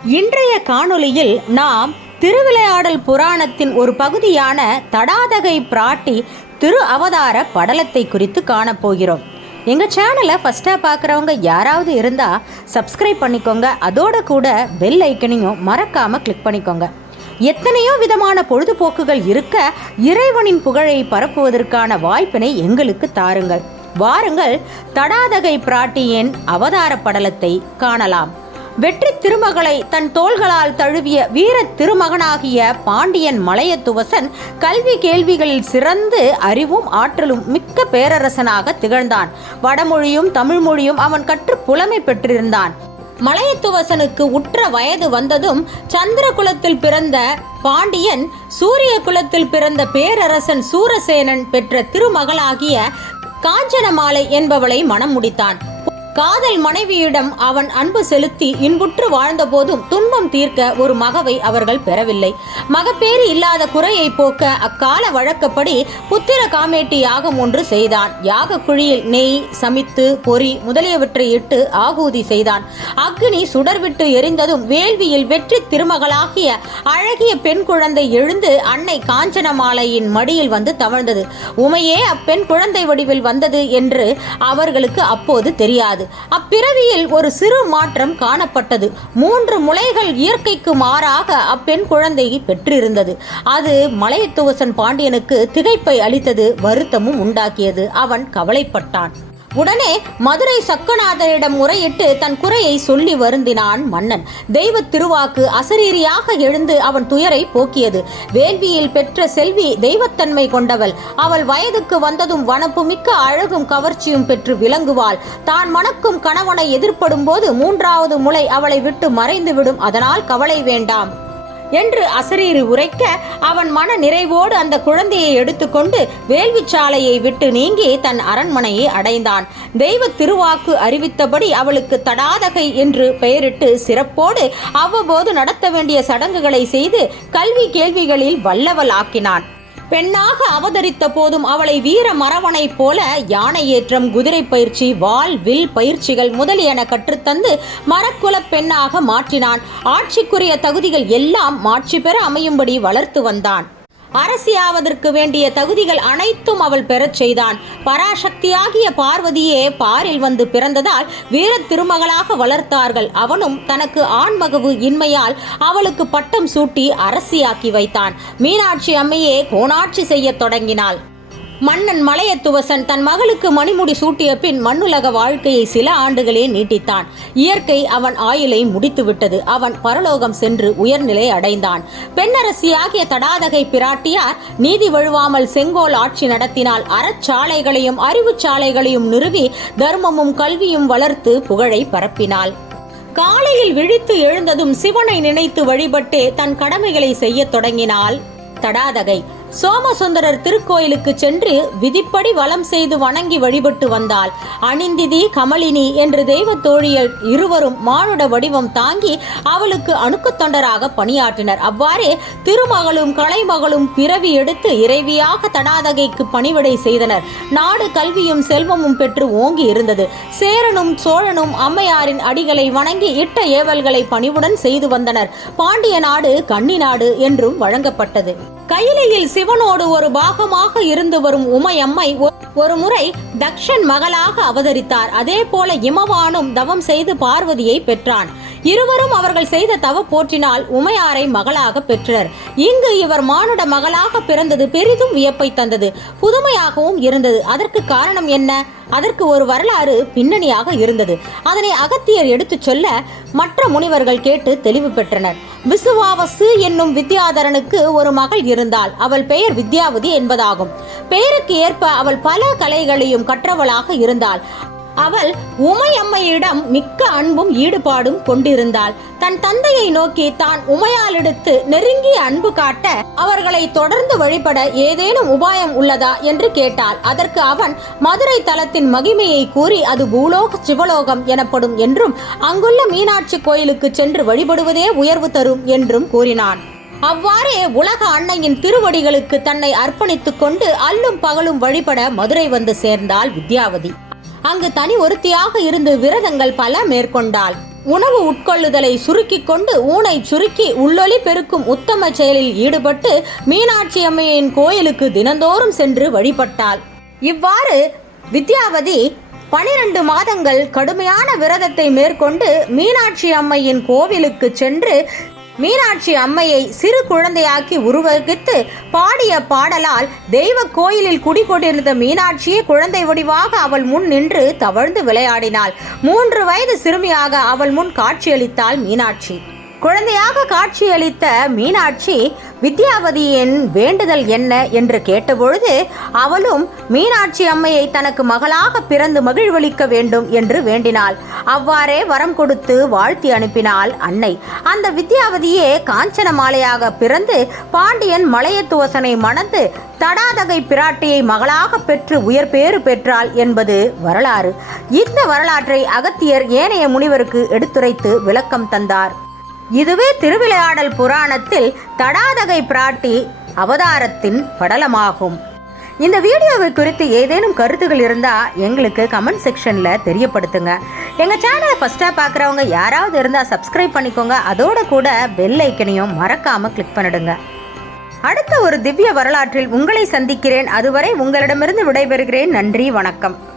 இன்றைய காணொளியில் நாம் திருவிளையாடல் புராணத்தின் ஒரு பகுதியான தடாதகை பிராட்டி திரு அவதார படலத்தை குறித்து காணப்போகிறோம். எங்கள் சேனலை ஃபஸ்ட்டாக பார்க்குறவங்க யாராவது இருந்தால் சப்ஸ்கிரைப் பண்ணிக்கோங்க. அதோட கூட பெல் ஐக்கனையும் மறக்காமல் கிளிக் பண்ணிக்கோங்க. எத்தனையோ விதமான பொழுதுபோக்குகள் இருக்க இறைவனின் புகழை பரப்புவதற்கான வாய்ப்பினை எங்களுக்கு தாருங்கள். வாருங்கள் தடாதகை பிராட்டியின் அவதார படலத்தை காணலாம். வெற்றி திருமகளை தன் தோள்களால் தழுவிய வீர திருமகனாகிய பாண்டியன் மலையத்துவசன் கல்வி கேள்விகளில் சிறந்து அறிவும் ஆற்றலும் மிக்க பேரரசனாக திகழ்ந்தான். வடமொழியும் தமிழ்மொழியும் அவன் கற்று புலமை பெற்றிருந்தான். மலையத்துவசனுக்கு உற்ற வயது வந்ததும் சந்திர குலத்தில் பிறந்த பாண்டியன் சூரிய குலத்தில் பிறந்த பேரரசன் சூரசேனன் பெற்ற திருமகளாகிய காஞ்சனமாலை என்பவளை மணம் முடித்தான். காதல் மனைவியிடம் அவன் அன்பு செலுத்தி இன்புற்று வாழ்ந்தபோதும் துன்பம் தீர்க்க ஒரு மகவை அவர்கள் பெறவில்லை. மகப்பேறு இல்லாத குறையை போக்க அக்கால வழக்கப்படி புத்திர காமேட்டி யாகம் ஒன்று செய்தான். யாக குழியில் நெய் சமித்து பொறி முதலியவற்றை இட்டு ஆகூதி செய்தான். அக்னி சுடர்விட்டு எரிந்ததும் வேள்வியில் வெற்றி திருமகளாகிய அழகிய பெண் குழந்தை எழுந்து அன்னை காஞ்சனமாலையின் மடியில் வந்து தவழ்ந்தது. உமையே அப்பெண் குழந்தை வடிவில் வந்தது என்று அவர்களுக்கு அப்போது தெரியாது. அப்பிறவியில் ஒரு சிறு மாற்றம் காணப்பட்டது. மூன்று முளைகள் இயற்கைக்கு மாறாக அப்பெண் குழந்தை பெற்றிருந்தது. அது மலையத்துவசன் பாண்டியனுக்கு திகைப்பை அளித்தது வருத்தமும் உண்டாக்கியது. அவன் கவலைப்பட்டான். உடனே மதுரை சக்கநாதரிடம் முறையிட்டு தன் குறையை சொல்லி வருந்தினான் மன்னன். தெய்வ திருவாக்கு அசரீரியாக எழுந்து அவன் துயரை போக்கியது. வேள்வியில் பெற்ற செல்வி தெய்வத்தன்மை கொண்டவள். அவள் வயதுக்கு வந்ததும் வனப்பு மிக்க அழகும் கவர்ச்சியும் பெற்று விளங்குவாள். தான் மணக்கும் கணவனை எதிர்ப்படும் போது மூன்றாவது முளை அவளை விட்டு மறைந்துவிடும். அதனால் கவலை வேண்டாம். என்று அசரீரி உரைக்க அவன் மன நிறைவோடு அந்த குழந்தையை எடுத்துக்கொண்டு வேள்விச்சாலையை விட்டு நீங்கி தன் அரண்மனையை அடைந்தான். தெய்வ திருவாக்கு அறிவித்தபடி அவளுக்கு தடாதகை என்று பெயரிட்டு சிறப்போடு அவ்வப்போது நடத்த வேண்டிய சடங்குகளை செய்து கல்வி கேள்விகளில் வல்லவள் ஆக்கினான் பெண்ணாக அவதரித்த போதும் அவளை வீர மரவனைப் போல யானை ஏற்றம் குதிரை பயிற்சி வாள் வில் பயிற்சிகள் முதலியன கற்றுத்தந்து மரக்குலப் பெண்ணாக மாற்றினான். ஆட்சிக்குரிய தகுதிகள் எல்லாம் மாட்சி பெற அமையும்படி வளர்த்து வந்தான். அரசியாவதற்கு வேண்டிய தகுதிகள் அனைத்தும் அவள் பெறச் செய்தான். பராசக்தியாகிய பார்வதியே பாரில் வந்து பிறந்ததால் வீர திருமகளாக வளர்த்தார்கள். அவனும் தனக்கு ஆண்மகவு இன்மையால் அவளுக்கு பட்டம் சூட்டி அரசியாக்கி வைத்தான். மீனாட்சி அம்மையே கோணாட்சி செய்யத் தொடங்கினாள். மன்னன் மலையத்துவசன் தன் மகளுக்கு மணிமுடி சூட்டிய பின் மண்ணுலக வாழ்க்கையை சில ஆண்டுகளே நீட்டித்தான். இயற்கை அவன் ஆயுளை முடித்துவிட்டது. அவன் பரலோகம் சென்று உயர்நிலை அடைந்தான். பெண்ணரசியாகிய தடாதகை பிராட்டியார் நீதி வழுவாமல் செங்கோல் ஆட்சி நடத்தினால் அறச்சாலைகளையும் அறிவுச்சாலைகளையும் நிறுவி தர்மமும் கல்வியும் வளர்த்து புகழை பரப்பினாள். காலையில் விழித்து எழுந்ததும் சிவனை நினைத்து வழிபட்டு தன் கடமைகளை செய்யத் தொடங்கினாள் தடாதகை. சோமசுந்தரர் திருக்கோயிலுக்கு சென்று விதிப்படி வலம் செய்து வணங்கி வழிபட்டு வந்தாள். அனிந்திதி கமலினி என்று தெய்வ தோழியர் இருவரும் மானுட வடிவம் தாங்கி அவளுக்கு அணுக்குத் தொண்டராக பணியாற்றினர். அவ்வாறே திருமகளும் கலைமகளும் பிறவி எடுத்து இறைவியாக தடாதகைக்கு பணிவிடை செய்தனர். நாடு கல்வியும் செல்வமும் பெற்று ஓங்கி இருந்தது. சேரனும் சோழனும் அம்மையாரின் அடிகளை வணங்கி இட்ட ஏவல்களை பணிவுடன் செய்து வந்தனர். பாண்டிய நாடு கன்னி நாடு என்றும் வழங்கப்பட்டது. கையிலையில் சிவனோடு ஒரு பாகமாக இருந்து வரும் உமையம்மை ஒரு முறை தக்ஷன் மகளாக அவதரித்தார். அதே போல இமவானும் தவம் செய்து பார்வதியை பெற்றான். இருவரும் அவர்கள் செய்த தவ போற்றினால் உமையாரை மகளாக பெற்றனர். இங்கு இவர் மானுட மகளாக பிறந்தது பெரிதும் வியப்பை தந்தது. புதுமையாகவும் இருந்தது. அதற்கு காரணம் என்ன? அதற்கு ஒரு வரலாறு பின்னணியாக இருந்தது. அதனை அகத்தியர் எடுத்துச் சொல்ல மற்ற முனிவர்கள் கேட்டு தெளிவு பெற்றனர். விசுவாவசு என்னும் வித்யாதரனுக்கு ஒரு மகள் இருந்தாள். அவள் பெயர் வித்யாவதி என்பதாகும். பெயருக்கு ஏற்ப அவள் பல கலைகளையும் கற்றவளாக இருந்தாள். அவள் உமையம்மையிடம் மிக்க அன்பும் ஈடுபாடும் கொண்டிருந்தாள். தன் தந்தையை நோக்கி தான் உமையாலெடுத்து நெருங்கிய அன்பு காட்ட அவர்களை தொடர்ந்து வழிபட ஏதேனும் உபாயம் உள்ளதா என்று கேட்டாள். அதற்கு அவன் மதுரை தலத்தின் மகிமையை கூறி அது பூலோக சிவலோகம் எனப்படும் என்றும் அங்குள்ள மீனாட்சி கோயிலுக்கு சென்று வழிபடுவதே உயர்வு தரும் என்றும் கூறினான். அவ்வாறே உலக அன்னையின் திருவடிகளுக்கு தன்னை அர்ப்பணித்துக் கொண்டு அல்லும் பகலும் வழிபட மதுரை வந்து சேர்ந்தாள் வித்யாவதி. அங்கு தனி ஒருத்தியாக இருந்து விரதங்கள் பல மேற்கொண்டாள். உணவு உட்கொள்ளுதலை சுருக்கிக் கொண்டு ஊனை சுருக்கி உள்ளொலி பெருக்கும் உத்தம செயலில் ஈடுபட்டு மீனாட்சி அம்மையின் கோயிலுக்கு தினந்தோறும் சென்று வழிபட்டாள். இவ்வாறு வித்யாவதி பனிரெண்டு மாதங்கள் கடுமையான விரதத்தை மேற்கொண்டு மீனாட்சி அம்மையின் கோவிலுக்கு சென்று மீனாட்சி அம்மையை சிறு குழந்தையாக்கி உருவகித்து பாடிய பாடலால் தெய்வ கோயிலில் குடிகொண்டிருந்த மீனாட்சியே குழந்தை வடிவாக அவள் முன் நின்று தவழ்ந்து விளையாடினாள். மூன்று வயது சிறுமியாக அவள் முன் காட்சியளித்தாள் மீனாட்சி. குழந்தையாக காட்சியளித்த மீனாட்சி வித்யாவதியின் வேண்டுதல் என்ன? என்று கேட்டபொழுது அவளும் மீனாட்சி அம்மையை தனக்கு மகளாக பிறந்து மகிழ்வளிக்க வேண்டும் என்று வேண்டினாள். அவ்வாறே வரம் கொடுத்து வாழ்த்தி அனுப்பினாள் அன்னை. அந்த வித்யாவதியே காஞ்சன மாலையாக பிறந்து பாண்டியன் மலையத்துவசனை மணந்து தடாதகை பிராட்டியை மகளாக பெற்று உயர் பேறு பெற்றாள் என்பது வரலாறு. இந்த வரலாற்றை அகத்தியர் ஏனைய முனிவருக்கு எடுத்துரைத்து விளக்கம் தந்தார். இதுவே திருவிளையாடல் புராணத்தில் தடாதகை பிராட்டி அவதாரத்தின் படலமாகும். இந்த வீடியோவை குறித்து ஏதேனும் கருத்துகள் இருந்தால் எங்களுக்கு கமெண்ட் செக்ஷனில் தெரியப்படுத்துங்க. எங்கள் சேனலை ஃபஸ்ட்டாக பார்க்குறவங்க யாராவது இருந்தால் சப்ஸ்கிரைப் பண்ணிக்கோங்க. அதோட கூட பெல் ஐக்கனையும் மறக்காமல் கிளிக் பண்ணிடுங்க. அடுத்த ஒரு திவ்ய வரலாற்றில் உங்களை சந்திக்கிறேன். அதுவரை உங்களிடமிருந்து விடைபெறுகிறேன். நன்றி வணக்கம்.